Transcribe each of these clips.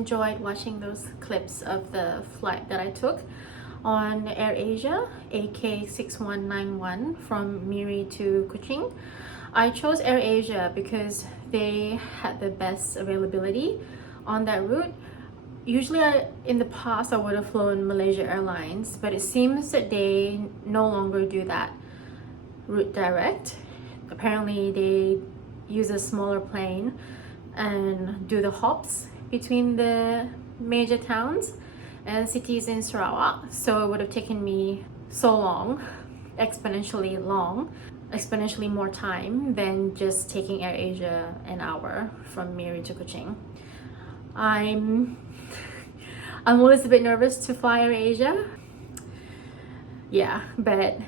enjoyed watching those clips of the flight that I took on AirAsia AK6191 from Miri to Kuching. I chose AirAsia because they had the best availability on that route. Usually in the past I would have flown Malaysia Airlines, but it seems that they no longer do that route direct. Apparently they use a smaller plane and do the hops between the major towns and cities in Sarawak. So it would have taken me so long, exponentially more time than just taking AirAsia an hour from Miri to Kuching. I'm always a bit nervous to fly AirAsia. Yeah, but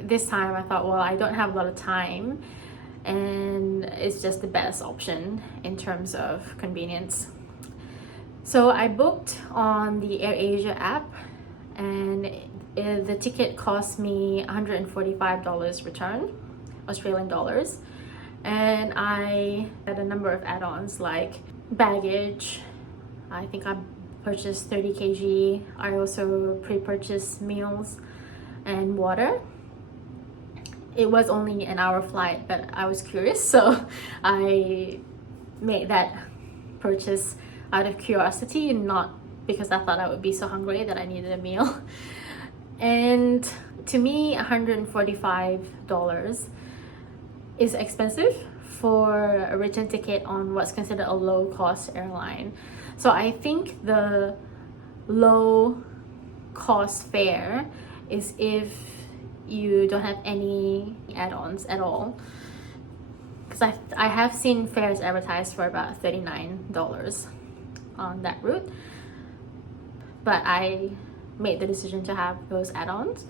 this time I thought, well, I don't have a lot of time and it's just the best option in terms of convenience. So I booked on the AirAsia app and the ticket cost me $145 return, Australian dollars. And I had a number of add-ons like baggage. I think I purchased 30 kg. I also pre-purchased meals and water. It was only an hour flight, but I was curious, so I made that purchase out of curiosity and not because I thought I would be so hungry that I needed a meal. And to me, $145 is expensive for a return ticket on what's considered a low-cost airline. So I think the low-cost fare is if you don't have any add-ons at all. Because I have seen fares advertised for about $39 on that route, but I made the decision to have those add-ons.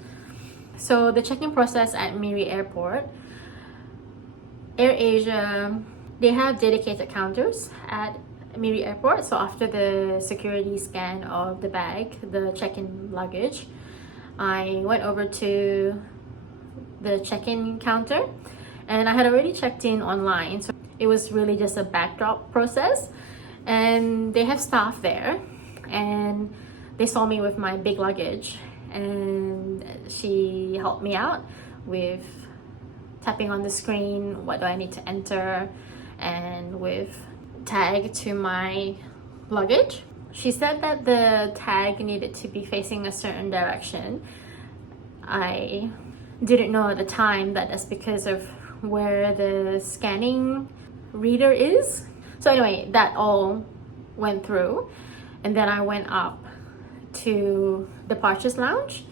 So the check-in process at Miri Airport, AirAsia, they have dedicated counters at Miri Airport. So after the security scan of the bag, the check-in luggage, I went over to the check-in counter and I had already checked in online. So it was really just a backdrop process, and they have staff there and they saw me with my big luggage and she helped me out with tapping on the screen, what do I need to enter, and with tag to my luggage. She said that the tag needed to be facing a certain direction. I didn't know at the time that that's because of where the scanning reader is. So anyway, that all went through, and then I went up to the departures lounge.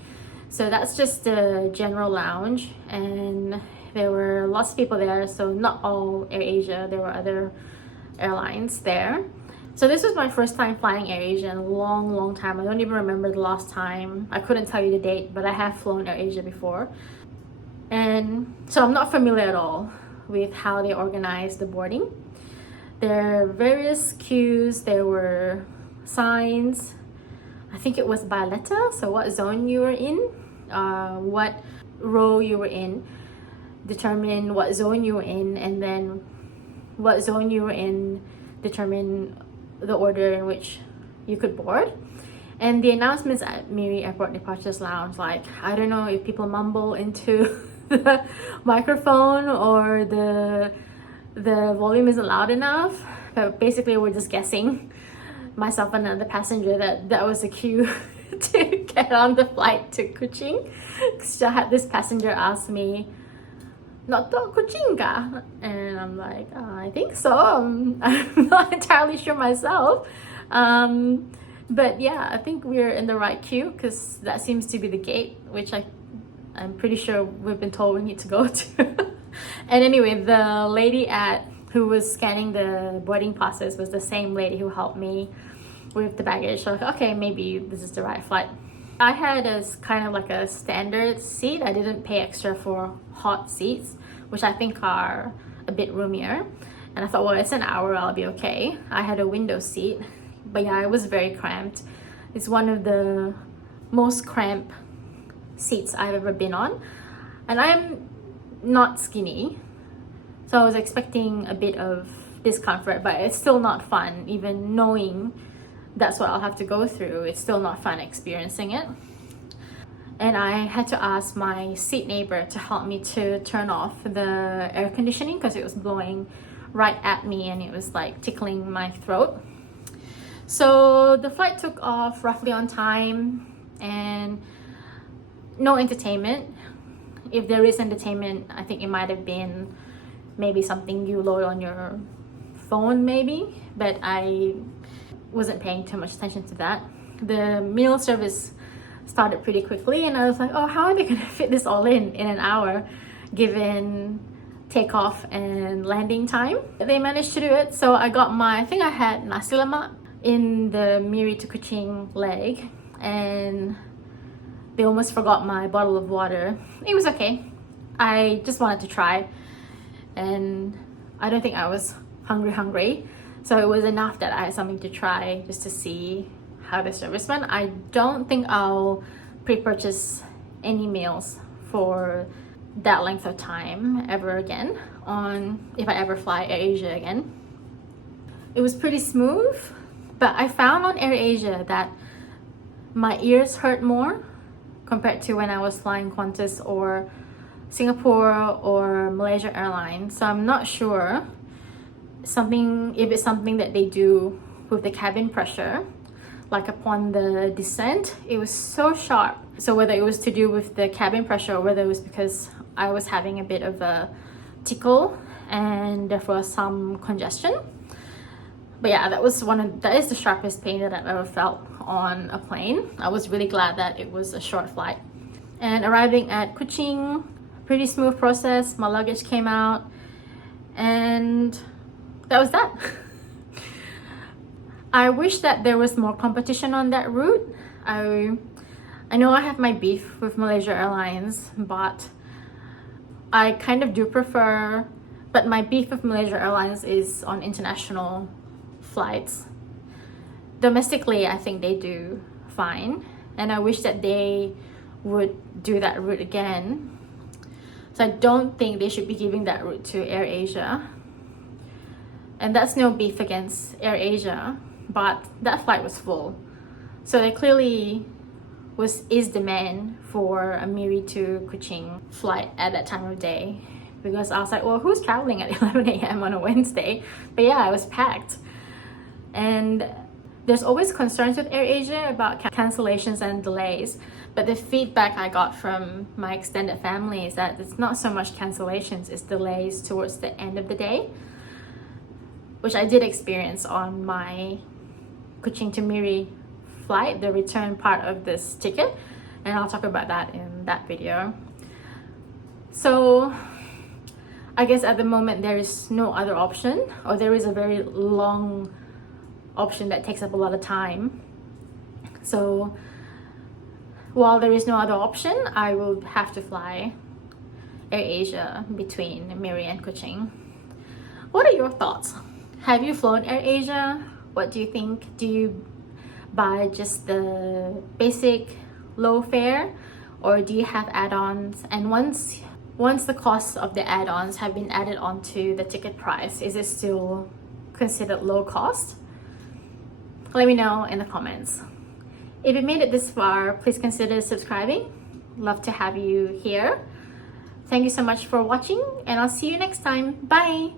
So that's just the general lounge, and there were lots of people there. So not all AirAsia, there were other airlines there. So this was my first time flying AirAsia in a long time. I don't even remember the last time. I couldn't tell you the date, but I have flown AirAsia before. And so I'm not familiar at all with how they organize the boarding. There are various queues, there were signs. I think it was by letter, so what zone you were in, what row you were in, determine what zone you were in, and then what zone you were in determine the order in which you could board. And the announcements at Miri Airport Departures Lounge, like, I don't know if people mumble into the microphone or the volume isn't loud enough, but basically we're just guessing, myself and another passenger, that was a queue to get on the flight to Kuching. So I had this passenger ask me, "Not to Kuching ka?" And I'm like, I think so. I'm not entirely sure myself. But yeah, I think we're in the right queue because that seems to be the gate, which I'm pretty sure we've been told we need to go to. And anyway, the lady who was scanning the boarding passes was the same lady who helped me with the baggage. So okay, maybe this is the right flight. I had a kind of like a standard seat. I didn't pay extra for hot seats, which I think are a bit roomier. And I thought, well, it's an hour, I'll be okay. I had a window seat, but yeah, it was very cramped. It's one of the most cramped seats I've ever been on. And I'm not skinny, so I was expecting a bit of discomfort, but it's still not fun, even knowing that's what I'll have to go through. It's still not fun experiencing it. And I had to ask my seat neighbor to help me to turn off the air conditioning because it was blowing right at me and it was like tickling my throat. So the flight took off roughly on time and no entertainment. If there is entertainment, I think it might have been maybe something you load on your phone maybe, but I wasn't paying too much attention to that. The meal service started pretty quickly and I was like, oh, how are they gonna fit this all in an hour given takeoff and landing time? They managed to do it. So I got I think I had nasi lemak in the Miri to Kuching leg, and they almost forgot my bottle of water. It was okay. I just wanted to try, and I don't think I was hungry, so it was enough that I had something to try just to see how the service went. I don't think I'll pre-purchase any meals for that length of time ever again if I ever fly AirAsia again. It was pretty smooth, but I found on AirAsia that my ears hurt more compared to when I was flying Qantas or Singapore or Malaysia Airlines. So I'm not sure if it's something that they do with the cabin pressure. Like upon the descent, it was so sharp. So whether it was to do with the cabin pressure or whether it was because I was having a bit of a tickle and therefore some congestion. But yeah, that is the sharpest pain that I've ever felt on a plane. I was really glad that it was a short flight. And arriving at Kuching, pretty smooth process. My luggage came out and that was that. I wish that there was more competition on that route. I know I have my beef with Malaysia Airlines, but I kind of do prefer, but my beef with Malaysia Airlines is on international flights. Domestically, I think they do fine, and I wish that they would do that route again. So I don't think they should be giving that route to AirAsia. And that's no beef against AirAsia, but that flight was full. So there clearly is demand for a Miri to Kuching flight at that time of day, because I was like, well, who's traveling at 11 a.m. on a Wednesday? But yeah, it was packed. And there's always concerns with AirAsia about cancellations and delays, but the feedback I got from my extended family is that it's not so much cancellations, it's delays towards the end of the day, which I did experience on my Kuching to Miri flight, the return part of this ticket, and I'll talk about that in that video. So I guess at the moment there is no other option, or there is a very long option that takes up a lot of time. So while there is no other option, I will have to fly AirAsia between Miri and Kuching. What are your thoughts? Have you flown AirAsia? What do you think? Do you buy just the basic low fare, or do you have add-ons? And once the costs of the add-ons have been added onto the ticket price, is it still considered low cost? Let me know in the comments. If you made it this far, please consider subscribing. Love to have you here. Thank you so much for watching, and I'll see you next time. Bye!